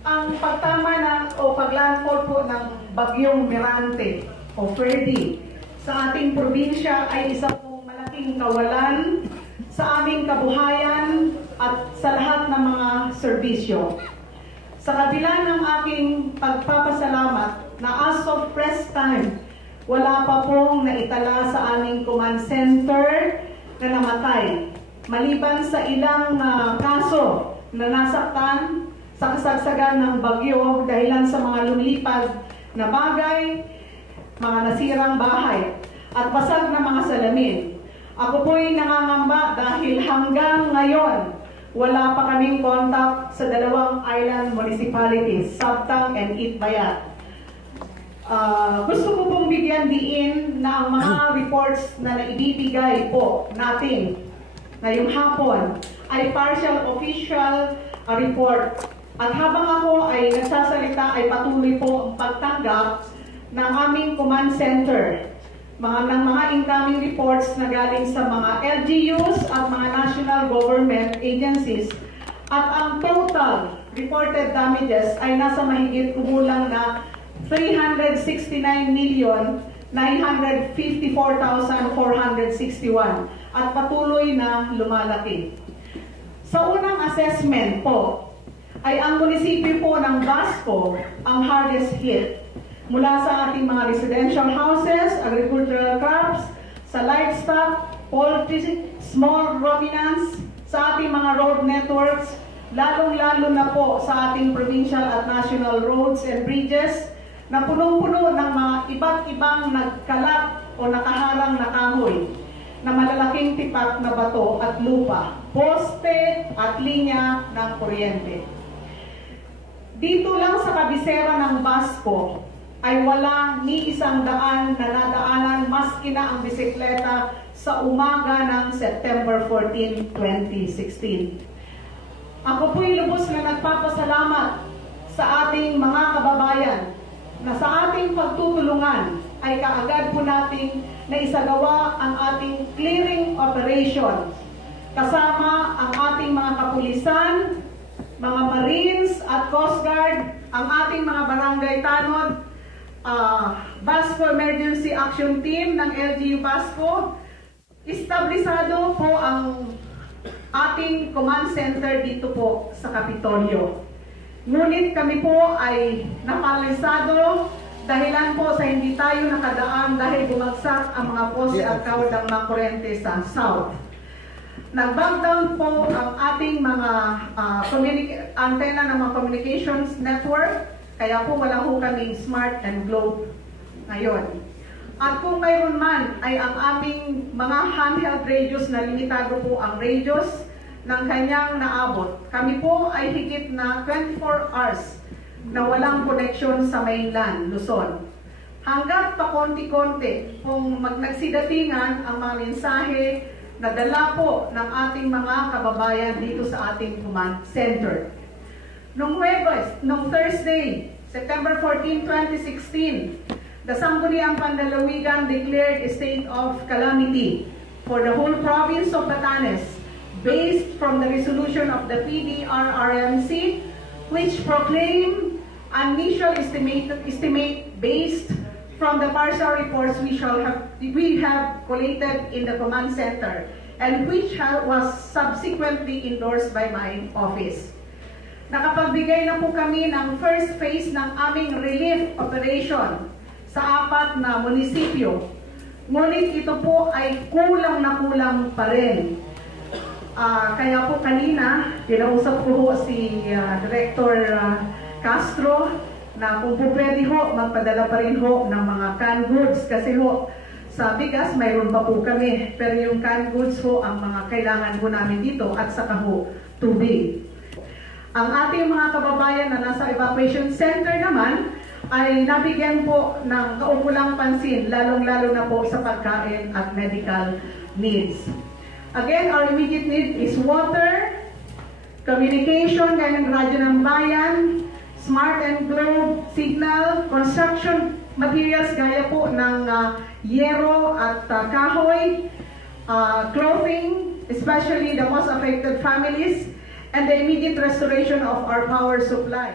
Ang pagtama o paglandfall po ng bagyong Mirante o Ferdy sa ating probinsya ay isa pong malaking kawalan sa aming kabuhayan at sa lahat ng mga serbisyo. Sa kabila ng aking pagpapasalamat na as of press time, wala pa pong naitala sa aming command center na namatay. Maliban sa ilang kaso na nasaktan sa kasagsagan ng bagyo dahilan sa mga lumilipad na bagay, mga nasirang bahay, at basag na mga salamin. Ako po'y nangangamba dahil hanggang ngayon, wala pa kaming contact sa dalawang island municipalities, Sabtang and Itbayat. Gusto ko pong bigyan diin na ang mga reports na naibibigay po natin ngayong hapon ay partial official report. At habang ako ay nagsasalita ay patuloy po ang pagtanggap ng aming command center ng mga incoming reports na galing sa mga LGUs at mga national government agencies, at ang total reported damages ay nasa mahigit kumulang na 369,954,461 at patuloy na lumalaki. Sa unang assessment po ay ang munisipyo po ng Basco ang hardest hit mula sa ating mga residential houses, agricultural crops, sa livestock, poultry, small ruminants, sa ating mga road networks, lalong-lalo na po sa ating provincial at national roads and bridges na punong-puno ng mga iba't ibang nagkalat o nakaharang na kahoy na malalaking tipak na bato at lupa, poste at linya ng kuryente. Dito lang sa kabisera ng Basco ay wala ni isang daan na nadaanan maski na ang bisikleta sa umaga ng September 14, 2016. Ako po'y lubos na nagpapasalamat sa ating mga kababayan na sa ating pagtutulungan ay kaagad po nating naisagawa ang ating clearing operation kasama ang ating mga kapulisan, mga Marines at Coast Guard, ang ating mga barangay tanod, Basco Emergency Action Team ng LGU Basco. Establisado po ang ating command center dito po sa Kapitolyo. Ngunit kami po ay napalisado dahilan po sa hindi tayo nakadaan dahil bumagsak ang mga poste at kawad ng mga kuryente sa South. Nag-backdown po ang ating mga antena ng mga communications network, kaya po wala po kaming Smart and Globe ngayon. At kung mayroon man ay ang aming mga handheld radios na limitado po ang radios ng kanyang naabot. Kami po ay higit na 24 hours na walang connection sa mainland, Luzon. Hanggat pa konti-konti kung nagsidatingan ang mga mensahe na dala po ng ating mga kababayan dito sa ating command center. Noong Thursday, September 14, 2016, the Sangguniang Pandalawigan declared a state of calamity for the whole province of Batanes based from the resolution of the PDRRMC, which proclaimed an initial estimate based from the partial reports we have collated in the command center and which was subsequently endorsed by my office. Nakapagbigay na po kami ng first phase ng aming relief operation sa 4 na munisipyo. Ngunit ito po ay kulang na kulang pa rin. Kaya po kanina, kinausap ko ho si Director Castro na kung po pwede ho, magpadala pa rin ho ng mga canned goods kasi ho, sa bigas mayroon pa po kami. Pero yung canned goods ho, ang mga kailangan ho namin dito at saka ho, tubig. Ang ating mga kababayan na nasa evacuation center naman ay nabigyan po ng kaukulang pansin, lalong-lalo na po sa pagkain at medical needs. Again, our immediate need is water, communication, gaya ng radyo ng bayan, Smart and Globe signal, construction materials gaya po ng yero at kahoy, clothing, especially the most affected families, and the immediate restoration of our power supply.